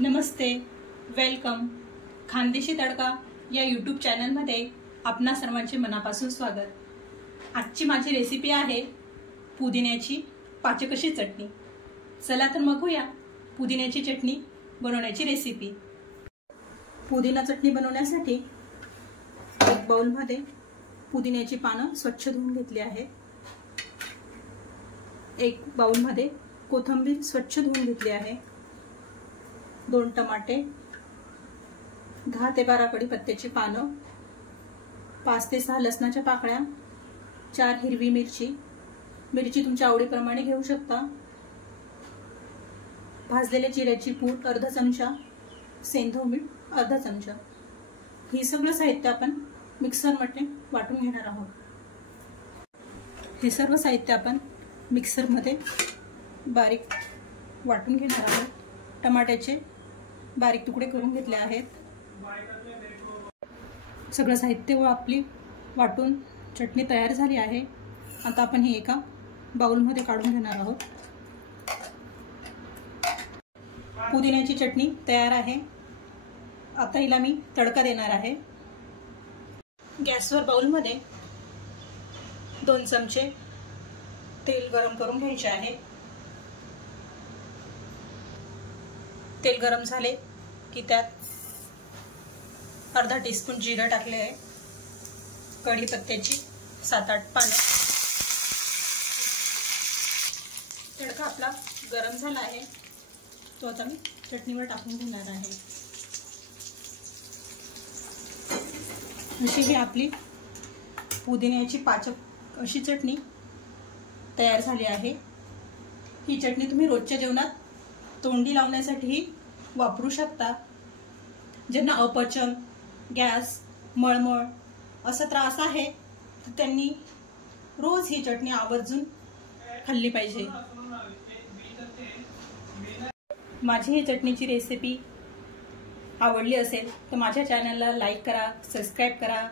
नमस्ते, वेलकम. खानदेशी तडका या यूट्यूब चॅनलमध्ये आपणा सर्वांचे मनापासून स्वागत. आजची माझी रेसिपी आहे पुदिन्याची पाचकशी चटणी. चला तर बघूया पुदिन्याची चटणी बनवण्याची रेसिपी. पुदिना चटणी बनवण्यासाठी एक बाउलमध्ये पुदिन्याची पानं स्वच्छ धुवून घेतली आहे. एक बाउलमध्ये कोथिंबीर स्वच्छ धुवून घेतली आहे. 2 टमाटे, 10 ते 12 कढीपत्त्याची पानं, 5 ते 6 लसणाच्या पाकळ्या, 4 हिरवी मिरची, मिरची तुमच्या आवडीप्रमाणे घेऊ शकता. भाजलेल्या जिऱ्याची पूड अर्धा चमचा, सेंधव मीठ अर्धा चमचा. हे सगळं साहित्य आपण मिक्सरमध्ये वाटून घेणार आहोत. हे सर्व साहित्य आपण मिक्सरमध्ये बारीक वाटून घेणार आहोत. टमाट्याचे बारीक तुकडे करून घेतले आहेत. सगळं साहित्य व आपली वाटून चटणी तयार झाली आहे. आता आपण हे एका बाउलमध्ये काढून घेणार आहोत. पुदिन्याची चटणी तयार आहे. आता हिला मी तडका देणार आहे. गॅसवर बाउलमध्ये 2 चमचे तेल गरम करून घ्यायचे आहे. तेल गरम झाले की त्यात अर्धा टीस्पून जिरं टाकले आहे. कढीपत्त्याची 7-8 पानं. तडका आपला गरम झाला आहे, तो आता मी चटणीवर टाकून घेणार आहे. अशी ही आपली पुदिन्याची पाचक अशी चटणी तयार झाली आहे. ही चटणी तुम्ही रोजच्या जेवणात तोंडी लावण्यासाठी वापरू शकता. ज्यांना अपचन, गॅस, मळमळ असा त्रास आहे तर त्यांनी रोज ही चटणी आवर्जून खाल्ली पाहिजे. माझी ही चटणीची रेसिपी आवडली असेल तर माझ्या चॅनलला लाईक करा, सबस्क्राईब करा.